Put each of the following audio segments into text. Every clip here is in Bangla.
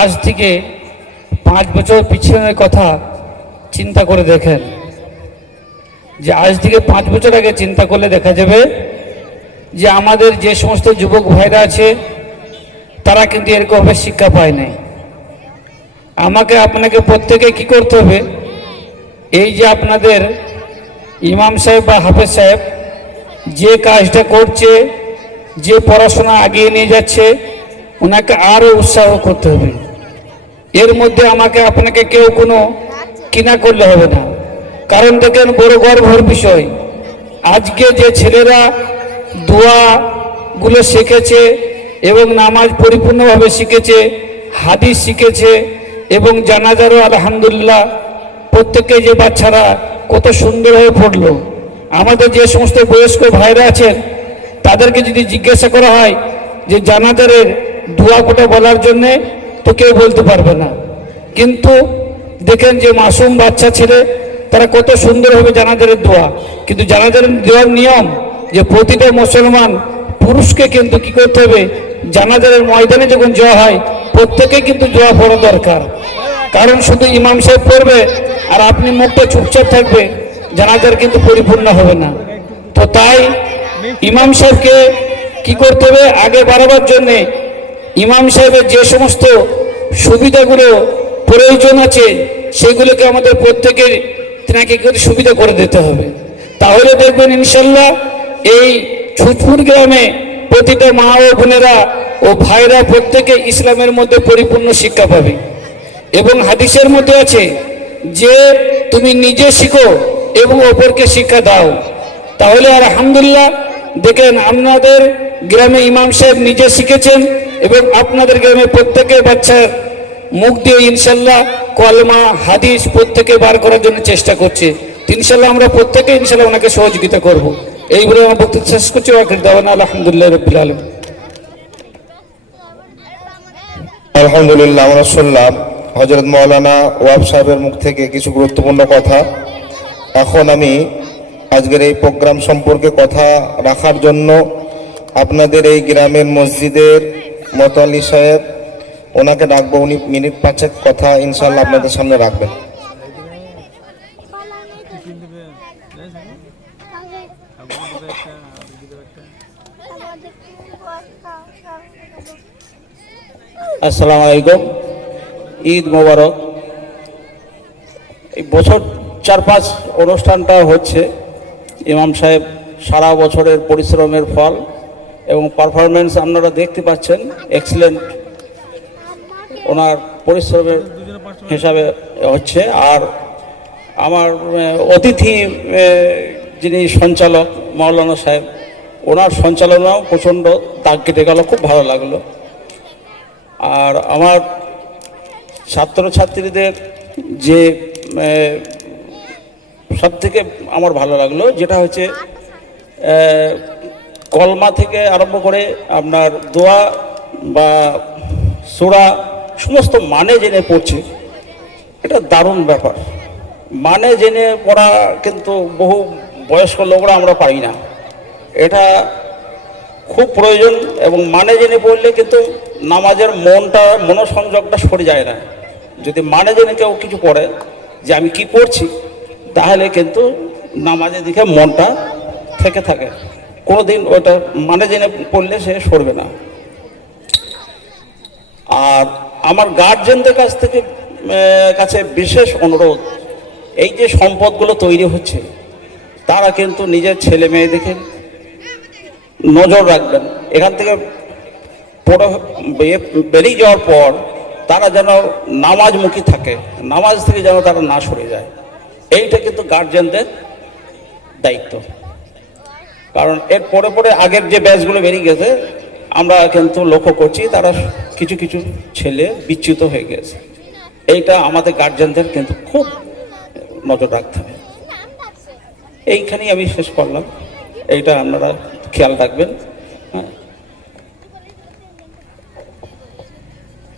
আজ থেকে 5 বছর পিছনের কথা চিন্তা করে দেখেন, যে আজ থেকে 5 বছর আগে চিন্তা করলে দেখা যাবে যে আমাদের যে সমস্ত যুবক ভাইরা আছে তারা কিন্তু এরকমভাবে শিক্ষা পায় নাই। আমাকে আপনাকে প্রত্যেকে কি করতে হবে, এই যে আপনাদের ইমাম সাহেব বা হাফেজ সাহেব যে কাজটা করছে, যে পড়াশোনা আগিয়ে নিয়ে যাচ্ছে, ওনাকে আরও উৎসাহ করতে হবে। এর মধ্যে আমাকে আপনাকে কেউ কোনো কিনা করলে হবে না। কারণ দেখেন, বড় গর্বের বিষয়, আজকে যে ছেলেরা দোয়াগুলো শিখেছে এবং নামাজ পরিপূর্ণভাবে শিখেছে, হাদিস শিখেছে এবং জানাজারও আলহামদুলিল্লাহ প্রত্যেকে যে বাচ্চারা কত সুন্দর হয়ে পড়লো। আমাদের যে সমস্ত বয়স্ক ভাইরা আছেন তাদেরকে যদি জিজ্ঞাসা করা হয় যে জানাজারের দোয়া কোটা বলার জন্যে, তো কেউ বলতে পারবে না। কিন্তু দেখেন যে মাসুম বাচ্চা ছেলে তারা কত সুন্দরভাবে জানাজারের দোয়া, কিন্তু জানাজারের দোয়ার নিয়ম যে প্রতিটা মুসলমান পুরুষকে কিন্তু কি করতে হবে, জানাজারের ময়দানে যখন যাওয়া হয় প্রত্যেকে কিন্তু দোয়া পড়া দরকার। কারণ শুধু ইমাম সাহেব পড়বে আর আপনি মুখটা চুপচাপ থাকবে, জানাজার কিন্তু পরিপূর্ণ হবে না। তো তাই ইমাম সাহেবকে কি করতে হবে, আগে বাড়াবার জন্যে ইমাম সাহেবের যে সমস্ত সুবিধাগুলো প্রয়োজন আছে সেগুলোকে আমাদের প্রত্যেকের তেনাকে সুবিধা করে দিতে হবে। তাহলে দেখবেন ইনশাল্লাহ এই ছুটপুর গ্রামে প্রতিটা মা ও বোনেরা ও ভাইরা প্রত্যেকে ইসলামের মধ্যে পরিপূর্ণ শিক্ষা পাবে। এবং হাদিসের মধ্যে আছে যে তুমি নিজে শিখো এবং অপরকে শিক্ষা দাও। তাহলে আলহামদুলিল্লাহ দেখেন, আপনাদের গ্রামে ইমাম সাহেব নিজে শিখেছেন এবং আপনাদের গ্রামে প্রত্যেকের বাচ্চার মুখ দিয়ে ইনশাল্লাহ কলমা হাদিস প্রত্যেকে বার করার জন্য চেষ্টা করছে। ইনশাল্লাহ আমরা প্রত্যেকে ইনশাল্লাহ ওনাকে সহযোগিতা করব। এই বলে আমার বক্তব্য শেষ করছি। আলহামদুলিল্লাহ রাব্বিল আলামিন। আলহামদুলিল্লাহ, আমরা শুনলাম হযরত মাওলানা ওয়াব সাহেবের মুখ থেকে কিছু গুরুত্বপূর্ণ কথা। এখন আমি আজকের এই প্রোগ্রাম সম্পর্কে কথা রাখার জন্য আপনাদের এই গ্রামের মসজিদের মোতাল্লি সাহেব ওনাকে ডাকবো। উনি মিনিট 5 কথা ইনশাআল্লাহ আপনাদের সামনে রাখবেন। আসসালামু আলাইকুম, ঈদ মোবারক। এই বছর 4-5 অনুষ্ঠানটা হচ্ছে, ইমাম সাহেব সারা বছরের পরিশ্রমের ফল এবং পারফরমেন্স আপনারা দেখতে পাচ্ছেন, এক্সিলেন্ট ওনার পরিশ্রমের হিসাবে হচ্ছে। আর আমার অতিথি যিনি সঞ্চালক মাওলানা সাহেব, ওনার সঞ্চালনাও প্রচণ্ড দাগ কেটে গেল, খুব ভালো লাগলো। আর আমার ছাত্রছাত্রীদের যে সব থেকে আমার ভালো লাগলো যেটা হচ্ছে কলমা থেকে আরম্ভ করে আপনার দোয়া বা সূরা সমস্ত মানে জেনে পড়ছে, এটা দারুণ ব্যাপার। মানে জেনে পড়া কিন্তু বহু বয়স্ক লোকরা আমরা পাই না, এটা খুব প্রয়োজন। এবং মানে জেনে পড়লে কিন্তু নামাজের মনোসংযোগটা সরে যায় না। যদি মানে জেনে কেউ কিছু পড়ে যে আমি কি পড়ছি, তাহলে কিন্তু নামাজের দিকে মনটা থেকে থাকে, কোনোদিন ওটা মানে জেনে পড়লে সে সরবে না। আর আমার গার্জেনদের কাছে বিশেষ অনুরোধ, এই যে সম্পদগুলো তৈরি হচ্ছে তারা কিন্তু নিজের ছেলে মেয়েদেরকে নজর রাখবেন। এখান থেকে বেরিয়ে যাওয়ার পর তারা যেন নামাজমুখী থাকে, নামাজ থেকে যেন তারা না সরে যায়, এইটা কিন্তু গার্জেনদের দায়িত্ব। কারণ এর পরে আগের যে ব্যাচগুলো বেরিয়ে গেছে আমরা কিন্তু লক্ষ্য করছি তারা কিছু কিছু ছেলে বিচ্যুত হয়ে গেছে। এইটা আমাদের গার্জেনদের কিন্তু খুব নজর রাখতে হবে। এইখানেই আমি শেষ করলাম, এইটা আপনারা খেয়াল রাখবেন।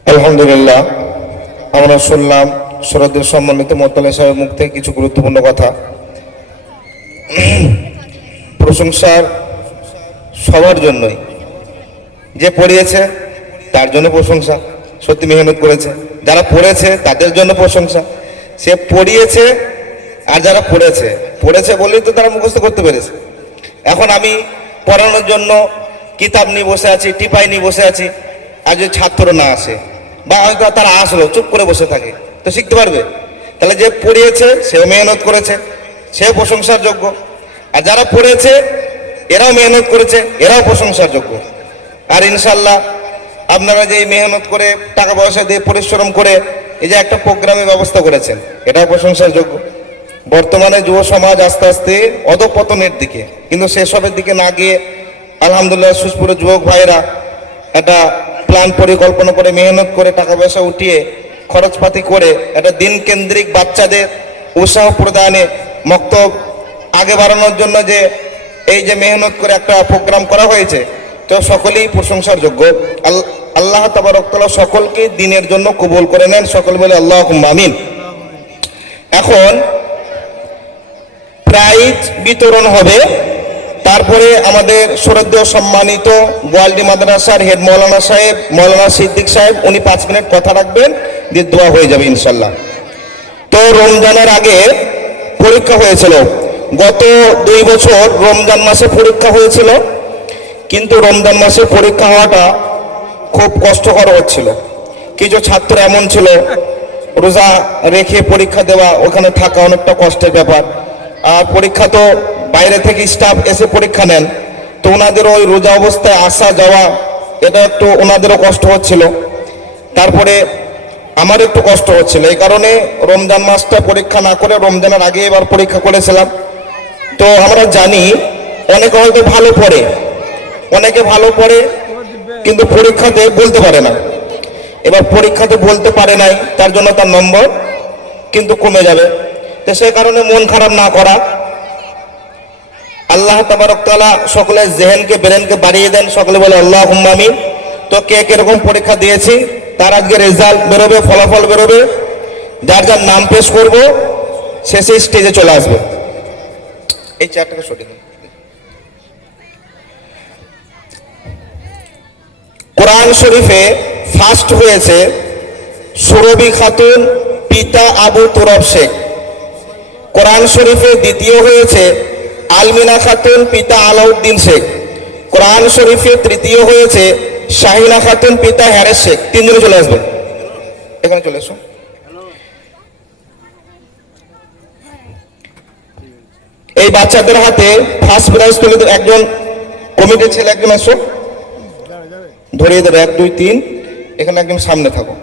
আলহামদুলিল্লাহ, আমরা শুনলাম শ্রদ্ধেয় সম্মানিত মোতাল্লি সাহেবের মুখ থেকে কিছু গুরুত্বপূর্ণ কথা। প্রশংসার সবার জন্যই, যে পড়িয়েছে তার জন্য প্রশংসা, সত্যি মেহনত করেছে। যারা পড়েছে তাদের জন্য প্রশংসা। সে পড়িয়েছে আর যারা পড়েছে বলেই তো তারা মুখস্থ করতে পেরেছে। এখন আমি পড়ানোর জন্য কিতাব নিয়ে বসে আছি, টিপাই নিয়ে বসে আছি, আর যদি ছাত্র না আসে বা হয়তো তারা আসলো চুপ করে বসে থাকে, তো শিখতে পারবে? তাহলে যে পড়িয়েছে সেও মেহনত করেছে, সেও প্রশংসার যোগ্য। আর যারা পড়েছে এরাও মেহনত করেছে, এরাও প্রশংসার যোগ্য। আর ইনশাল্লাহ আপনারা যে মেহনত করে টাকা পয়সা দিয়ে পরিশ্রম করে এই যে একটা প্রোগ্রামের ব্যবস্থা করেছেন, এটাও প্রশংসার যোগ্য। বর্তমানে যুব সমাজ আস্তে আস্তে অধঃপতনের দিকে, কিন্তু সেসবের দিকে না গিয়ে আলহামদুলিল্লাহ সুস্থপুরের যুবক ভাইরা একটা প্ল্যান পরিকল্পনা করে মেহনত করে টাকা পয়সা উঠিয়ে খরচপাতি করে একটা দিন কেন্দ্রিক বাচ্চাদের উৎসাহ প্রদানে মক্তব আগে বাড়ানোর জন্য যে এই যে মেহনত করে একটা প্রোগ্রাম করা হয়েছে, তো সকলেই প্রশংসার যোগ্য। আল্লাহ তাবারক তাআলা সকলকে দিনের জন্য কবুল করে নেন, সকল বলে আল্লাহুম্মা আমিন। এখন প্রাইজ বিতরণ হবে, তারপরে আমাদের শ্রদ্ধেয় সম্মানিত গোয়ালদি মাদ্রাসার হেড মৌলানা সাহেব, মৌলানা সিদ্দিক সাহেব, উনি 5 মিনিট কথা রাখবেন, দিয়ে দোয়া হয়ে যাবে ইনশাল্লাহ। তো রমজানের আগে পরীক্ষা হয়েছিল, গত 2 বছর রমজান মাসে পরীক্ষা হয়েছিল, কিন্তু রমজান মাসে পরীক্ষা হওয়াটা খুব কষ্টকর হচ্ছিল। কিছু ছাত্র এমন ছিল রোজা রেখে পরীক্ষা দেওয়া, ওখানে থাকা অনেকটা কষ্টের ব্যাপার। আর পরীক্ষা তো বাইরে থেকে স্টাফ এসে পরীক্ষা নেন, তো ওনাদেরও ওই রোজা অবস্থায় আসা যাওয়া এটা একটু ওনাদেরও কষ্ট হচ্ছিল। তারপরে আমার একটু কষ্ট হচ্ছিল, এই কারণে রমজান মাসটা পরীক্ষা না করে রমজানের আগে এবার পরীক্ষা করেছিলাম। তো আমরা জানি অনেকে হয়তো ভালো পড়ে, অনেকে ভালো পড়ে কিন্তু পরীক্ষাতে বলতে পারে না। এবার পরীক্ষাতে বলতে পারে নাই, তার জন্য তার নম্বর কিন্তু কমে যাবে। তো সেই কারণে মন খারাপ না করা, আল্লাহ তাবারক তাআলা সকলের জেহেনকে ব্রেনকে বাড়িয়ে দেন, সকলে বলে আল্লাহুম্মা আমিন। তো কে কিরকম পরীক্ষা দিয়েছি তার আজকে রেজাল্ট বেরোবে, ফলাফল বেরোবে। যার যার নাম পেশ করব শেষে স্টেজে চলে আসবে। এই চারটাকে সরিয়ে দিন। কোরআন শরীফে ফার্স্ট হয়েছে সুরভি খাতুন, পিতা আবু তুরব শেখ। কোরআন শরীফে দ্বিতীয় হয়েছে আলমিনা খাতুন, পিতা আলাউদ্দিন শেখ। কোরআন শরীফে তৃতীয় হয়েছে শাহিনা খাতুন, পিতা হ্যারেস শেখ। 3 জনে চলে আসবে, এখানে চলে এসো। এই বাচ্চাদের হাতে ফার্স্ট প্রাইজ তুলে দেবে একজন কমিটির ছেলে, একজন এসো ধরিয়ে দেবে, 1 2 3, এখানে একদম সামনে থাকো।